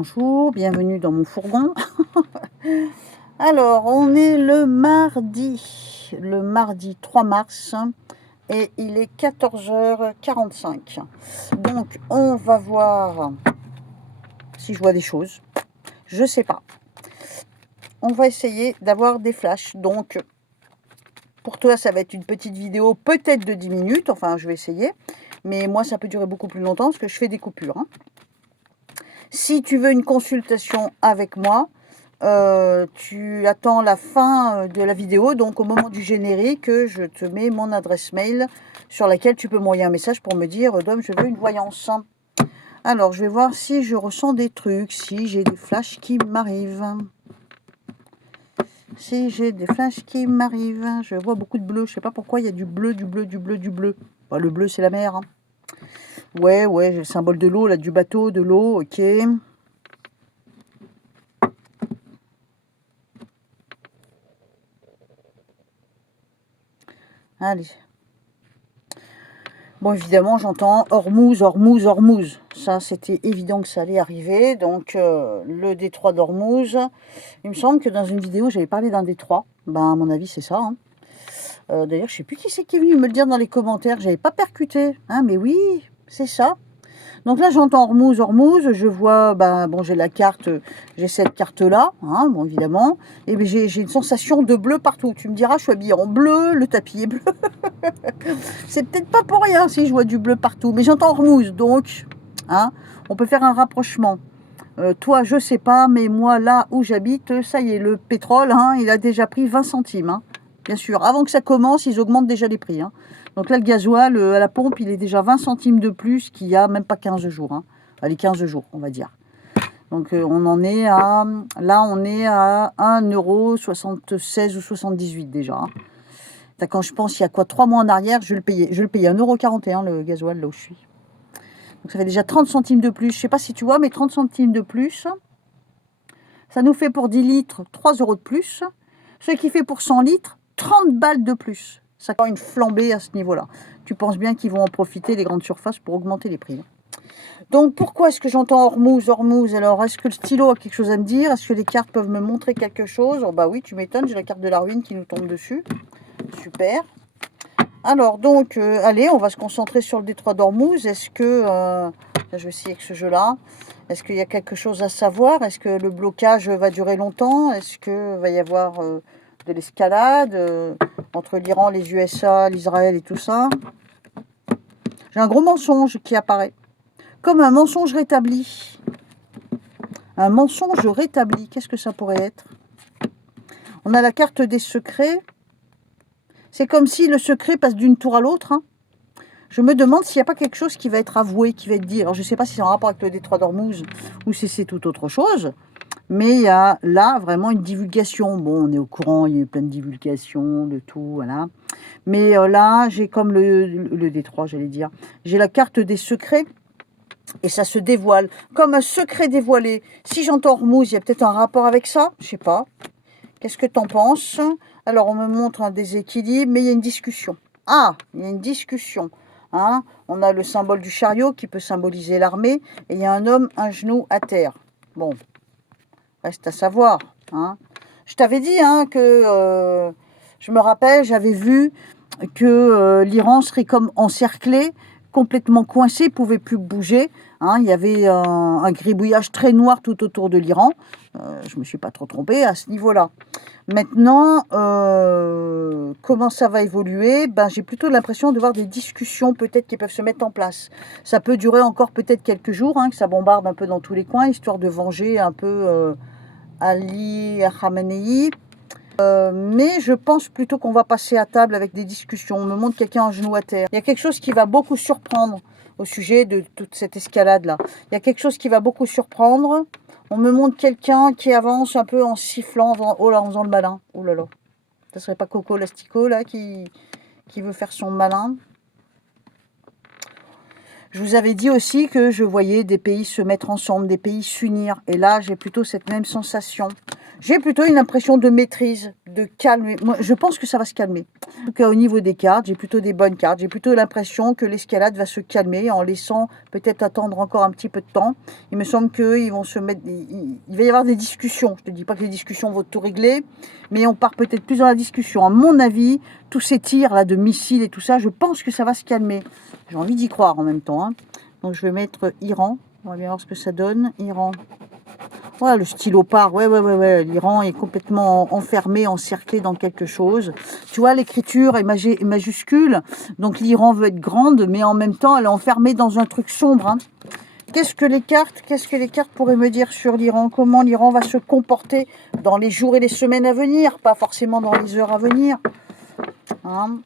Bonjour, bienvenue dans mon fourgon. Alors, on est le mardi 3 mars et il est 14h45. Donc, on va voir si je vois des choses. Je sais pas. On va essayer d'avoir des flashs. Donc, pour toi, ça va être une petite vidéo peut-être de 10 minutes. Enfin, je vais essayer. Mais moi, ça peut durer beaucoup plus longtemps parce que je fais des coupures. Si tu veux une consultation avec moi, tu attends la fin de la vidéo, donc au moment du générique, je te mets mon adresse mail sur laquelle tu peux m'envoyer un message pour me dire « Dom, je veux une voyance ». Alors, je vais voir si je ressens des trucs, si j'ai des flashs qui m'arrivent. Si j'ai des flashs qui m'arrivent, je vois beaucoup de bleu, je sais pas pourquoi il y a du bleu, du bleu, du bleu, du bleu. Bah, le bleu, c'est la mer. Ouais, j'ai le symbole de l'eau, là, du bateau, de l'eau, ok. Allez. Bon, évidemment, j'entends Hormuz, Hormuz, Hormuz. Ça, c'était évident que ça allait arriver. Donc, le détroit d'Hormuz. Il me semble que dans une vidéo, j'avais parlé d'un détroit. Ben, à mon avis, c'est ça. D'ailleurs, je ne sais plus qui c'est qui est venu me le dire dans les commentaires. J'avais pas percuté. Mais oui, c'est ça. Donc là, j'entends Hormuz, Hormuz, je vois, j'ai la carte, j'ai cette carte-là, bon, évidemment, et j'ai une sensation de bleu partout. Tu me diras, je suis habillée en bleu, le tapis est bleu. C'est peut-être pas pour rien si je vois du bleu partout, mais j'entends Hormuz, donc, on peut faire un rapprochement. Toi, je sais pas, mais moi, là où j'habite, ça y est, le pétrole, il a déjà pris 20 centimes, Bien sûr, avant que ça commence, ils augmentent déjà les prix, Donc là, le gasoil à la pompe, il est déjà 20 centimes de plus qu'il y a même pas 15 jours. Allez, 15 jours, on va dire. Donc on en est à... Là, on est à 1,76 € ou 78 déjà. Quand je pense, il y a quoi, 3 mois en arrière, je le payais 1,41 € le gasoil, là où je suis. Donc ça fait déjà 30 centimes de plus. Je sais pas si tu vois, mais 30 centimes de plus, ça nous fait pour 10 litres 3 € de plus. Ce qui fait pour 100 litres 30 balles de plus. Ça a une flambée à ce niveau-là. Tu penses bien qu'ils vont en profiter, les grandes surfaces, pour augmenter les prix. Donc, pourquoi est-ce que j'entends Hormuz, Hormuz? Alors, est-ce que le stylo a quelque chose à me dire? Est-ce que les cartes peuvent me montrer quelque chose? Oh, bah oui, tu m'étonnes, j'ai la carte de la ruine qui nous tombe dessus. Super. Alors, donc, allez, on va se concentrer sur le détroit d'Hormuz. Est-ce que... je vais essayer avec ce jeu-là. Est-ce qu'il y a quelque chose à savoir? Est-ce que le blocage va durer longtemps? Est-ce qu'il va y avoir... de l'escalade entre l'Iran, les USA, l'Israël et tout ça. J'ai un gros mensonge qui apparaît. Comme un mensonge rétabli. Un mensonge rétabli, qu'est-ce que ça pourrait être? On a la carte des secrets. C'est comme si le secret passe d'une tour à l'autre. Je me demande s'il n'y a pas quelque chose qui va être avoué, qui va être dit. Alors je ne sais pas si c'est en rapport avec le détroit d'Hormuz ou si c'est tout autre chose. Mais il y a là vraiment une divulgation. Bon, on est au courant, il y a eu plein de divulgations, de tout, voilà. Mais là, j'ai comme le détroit, j'allais dire. J'ai la carte des secrets et ça se dévoile. Comme un secret dévoilé. Si j'entends Hormuz, il y a peut-être un rapport avec ça, je sais pas. Qu'est-ce que tu en penses? Alors, on me montre un déséquilibre, mais il y a une discussion. Ah, il y a une discussion. On a le symbole du chariot qui peut symboliser l'armée. Et il y a un homme, un genou à terre. Bon. Reste à savoir. Je t'avais dit que, je me rappelle, j'avais vu que l'Iran serait comme encerclé, complètement coincé, ne pouvait plus bouger. Il y avait un gribouillage très noir tout autour de l'Iran. Je ne me suis pas trop trompée à ce niveau-là. Maintenant, comment ça va évoluer? J'ai plutôt l'impression de voir des discussions peut-être qui peuvent se mettre en place. Ça peut durer encore peut-être quelques jours, que ça bombarde un peu dans tous les coins, histoire de venger un peu Ali Khamenei. Mais je pense plutôt qu'on va passer à table avec des discussions. On me montre quelqu'un en genou à terre. Il y a quelque chose qui va beaucoup surprendre au sujet de toute cette escalade-là. Il y a quelque chose qui va beaucoup surprendre. On me montre quelqu'un qui avance un peu en sifflant, en faisant le malin. Oh là là. Ça serait pas Coco Lastico, là, qui veut faire son malin? Je vous avais dit aussi que je voyais des pays se mettre ensemble, des pays s'unir. Et là, j'ai plutôt cette même sensation. J'ai plutôt une impression de maîtrise, de calme. Moi, je pense que ça va se calmer. En tout cas, au niveau des cartes, j'ai plutôt des bonnes cartes. J'ai plutôt l'impression que l'escalade va se calmer en laissant peut-être attendre encore un petit peu de temps. Il me semble qu'ils vont se mettre... Il va y avoir des discussions. Je ne te dis pas que les discussions vont tout régler, mais on part peut-être plus dans la discussion. À mon avis, tous ces tirs là de missiles et tout ça, je pense que ça va se calmer. J'ai envie d'y croire en même temps, hein. Donc je vais mettre Iran. On va bien voir ce que ça donne. Iran. Voilà, le stylo part. Ouais. L'Iran est complètement enfermé, encerclé dans quelque chose. Tu vois, l'écriture est majuscule. Donc l'Iran veut être grande, mais en même temps, elle est enfermée dans un truc sombre, hein. Qu'est-ce que les cartes pourraient me dire sur l'Iran? Comment l'Iran va se comporter dans les jours et les semaines à venir, pas forcément dans les heures à venir, hein.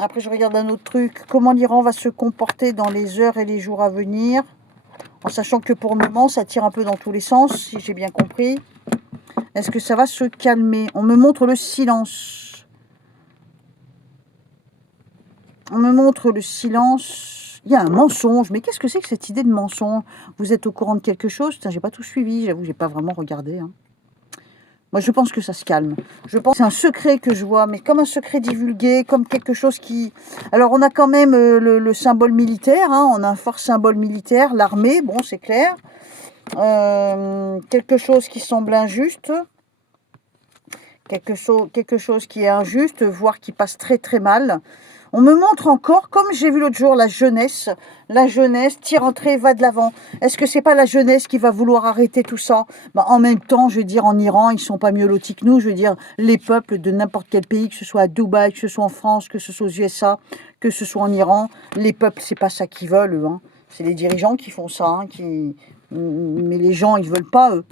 Après, je regarde un autre truc. Comment l'Iran va se comporter dans les heures et les jours à venir? En sachant que pour le moment, ça tire un peu dans tous les sens, si j'ai bien compris. Est-ce que ça va se calmer? On me montre le silence. On me montre le silence. Il y a un mensonge. Mais qu'est-ce que c'est que cette idée de mensonge? Vous êtes au courant de quelque chose? Putain, j'ai pas tout suivi. J'avoue, j'ai pas vraiment regardé, hein. Moi, je pense que ça se calme. Je pense que c'est un secret que je vois, mais comme un secret divulgué, comme quelque chose qui... Alors, on a quand même le symbole militaire, hein, on a un fort symbole militaire, l'armée, bon, c'est clair. Quelque chose qui semble injuste. Quelque chose qui est injuste, voire qui passe très très mal. On me montre encore, comme j'ai vu l'autre jour, la jeunesse. La jeunesse, tire entrée, va de l'avant. Est-ce que c'est pas la jeunesse qui va vouloir arrêter tout ça? En même temps, je veux dire, en Iran, ils sont pas mieux lotis que nous. Je veux dire, les peuples de n'importe quel pays, que ce soit à Dubaï, que ce soit en France, que ce soit aux USA, que ce soit en Iran, les peuples, c'est pas ça qu'ils veulent, eux, hein. C'est les dirigeants qui font ça, hein, mais les gens, ils veulent pas, eux.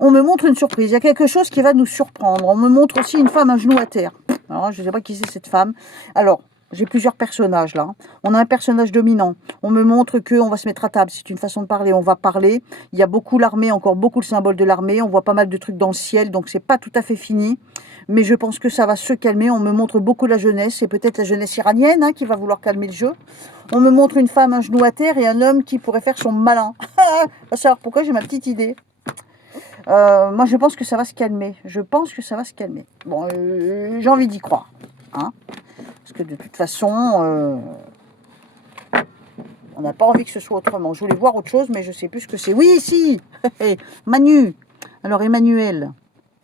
On me montre une surprise. Il y a quelque chose qui va nous surprendre. On me montre aussi une femme à genoux à terre. Alors, je ne sais pas qui c'est cette femme. Alors, j'ai plusieurs personnages là. On a un personnage dominant. On me montre qu'on va se mettre à table. C'est une façon de parler. On va parler. Il y a beaucoup l'armée, encore beaucoup le symbole de l'armée. On voit pas mal de trucs dans le ciel. Donc, c'est pas tout à fait fini. Mais je pense que ça va se calmer. On me montre beaucoup la jeunesse. C'est peut-être la jeunesse iranienne, hein, qui va vouloir calmer le jeu. On me montre une femme à genoux à terre et un homme qui pourrait faire son malin. Va savoir pourquoi, j'ai ma petite idée. Moi, je pense que ça va se calmer. Je pense que ça va se calmer. Bon, j'ai envie d'y croire, hein, parce que de toute façon, on n'a pas envie que ce soit autrement. Je voulais voir autre chose, mais je ne sais plus ce que c'est. Oui, si. Manu. Alors, Emmanuel,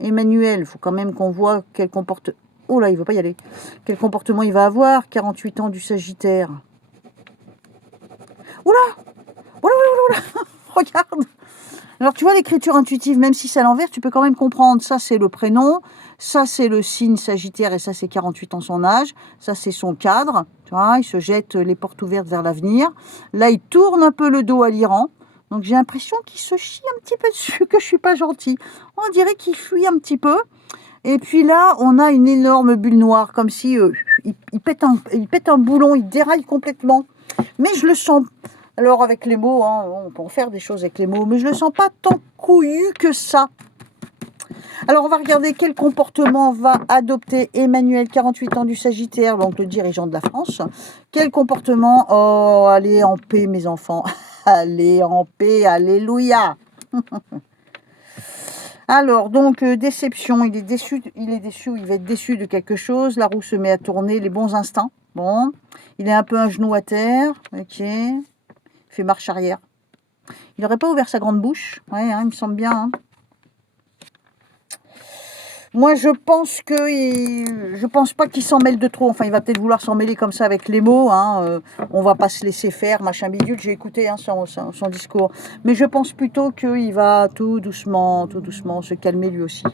il faut quand même qu'on voit quel comportement... Oh là, il ne veut pas y aller. Quel comportement il va avoir? 48 ans du Sagittaire. Oula. Oula. Regarde. Alors, tu vois, l'écriture intuitive, même si c'est à l'envers, tu peux quand même comprendre. Ça, c'est le prénom. Ça, c'est le signe Sagittaire. Et ça, c'est 48 ans son âge. Ça, c'est son cadre. Tu vois, il se jette les portes ouvertes vers l'avenir. Là, il tourne un peu le dos à l'Iran. Donc, j'ai l'impression qu'il se chie un petit peu dessus, que je suis pas gentille. On dirait qu'il fuit un petit peu. Et puis là, on a une énorme bulle noire, comme si il pète un boulon, il déraille complètement. Mais je le sens... Alors, avec les mots, hein, on peut en faire des choses avec les mots, mais je ne le sens pas tant couillu que ça. Alors, on va regarder quel comportement va adopter Emmanuel, 48 ans du Sagittaire, donc le dirigeant de la France. Quel comportement? Oh, allez en paix, mes enfants. Allez en paix, alléluia. Alors, donc, déception, il est déçu ou il va être déçu de quelque chose. La roue se met à tourner, les bons instants. Bon, il est un peu un genou à terre, ok. Fait marche arrière. Il n'aurait pas ouvert sa grande bouche. Ouais, hein, il me semble bien. Hein. Moi, je pense pas qu'il s'en mêle de trop. Enfin, il va peut-être vouloir s'en mêler comme ça avec les mots. Hein. On va pas se laisser faire, machin bidule. J'ai écouté, hein, son discours. Mais je pense plutôt qu'il va tout doucement se calmer lui aussi.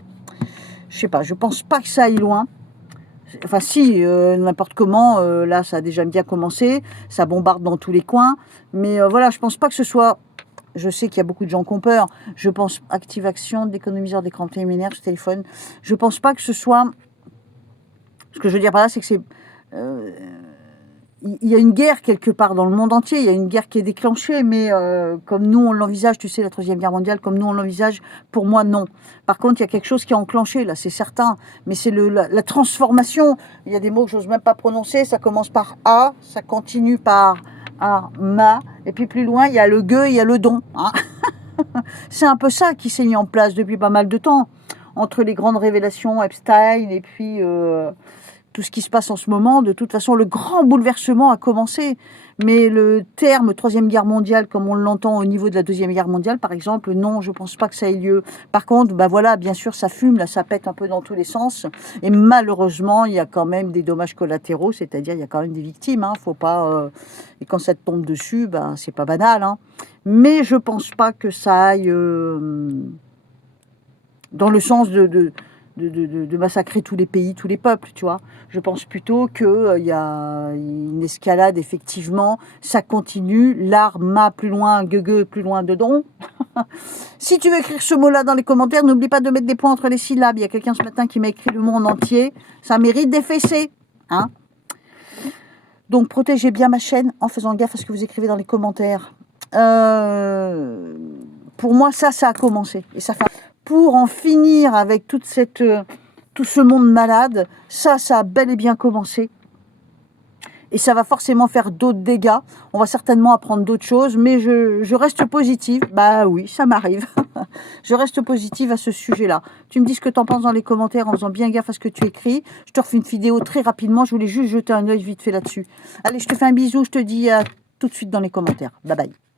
Je sais pas, je pense pas que ça aille loin. Enfin si, n'importe comment, là ça a déjà bien commencé, ça bombarde dans tous les coins, mais voilà, je pense pas que ce soit, je sais qu'il y a beaucoup de gens qui ont peur, je pense, activation d'économiseur d'écran préliminaire sur téléphone, je pense pas que ce soit, ce que je veux dire par là, c'est que c'est, il y a une guerre quelque part dans le monde entier, il y a une guerre qui est déclenchée, mais comme nous on l'envisage, tu sais, la Troisième Guerre mondiale, comme nous on l'envisage, pour moi non. Par contre, il y a quelque chose qui est enclenché, là, c'est certain, mais c'est la transformation. Il y a des mots que j'ose même pas prononcer, ça commence par A, ça continue par ma, et puis plus loin, il y a le gueux, il y a le don. Hein. C'est un peu ça qui s'est mis en place depuis pas mal de temps. entre les grandes révélations Epstein et puis tout ce qui se passe en ce moment. De toute façon, le grand bouleversement a commencé. Mais le terme Troisième Guerre mondiale, comme on l'entend au niveau de la Deuxième Guerre mondiale, par exemple, non, je ne pense pas que ça ait lieu. Par contre, bah voilà, bien sûr, ça fume, là, ça pète un peu dans tous les sens. Et malheureusement, il y a quand même des dommages collatéraux, c'est-à-dire il y a quand même des victimes. Hein, faut pas, et quand ça te tombe dessus, bah, c'est pas banal. Hein. Mais je ne pense pas que ça aille dans le sens de massacrer tous les pays, tous les peuples, tu vois. Je pense plutôt qu'il y a une escalade, effectivement, ça continue, l'arme plus loin, gueugue plus loin dedans. Si tu veux écrire ce mot-là dans les commentaires, n'oublie pas de mettre des points entre les syllabes. Il y a quelqu'un ce matin qui m'a écrit le mot en entier, ça mérite des fessées, hein. Donc, protégez bien ma chaîne en faisant gaffe à ce que vous écrivez dans les commentaires. Pour moi, ça a commencé. Et ça fait... Pour en finir avec tout ce monde malade, ça a bel et bien commencé. Et ça va forcément faire d'autres dégâts. On va certainement apprendre d'autres choses, mais je reste positive. Bah oui, ça m'arrive. Je reste positive à ce sujet-là. Tu me dis ce que tu en penses dans les commentaires en faisant bien gaffe à ce que tu écris. Je te refais une vidéo très rapidement. Je voulais juste jeter un œil vite fait là-dessus. Allez, je te fais un bisou. Je te dis à tout de suite dans les commentaires. Bye bye.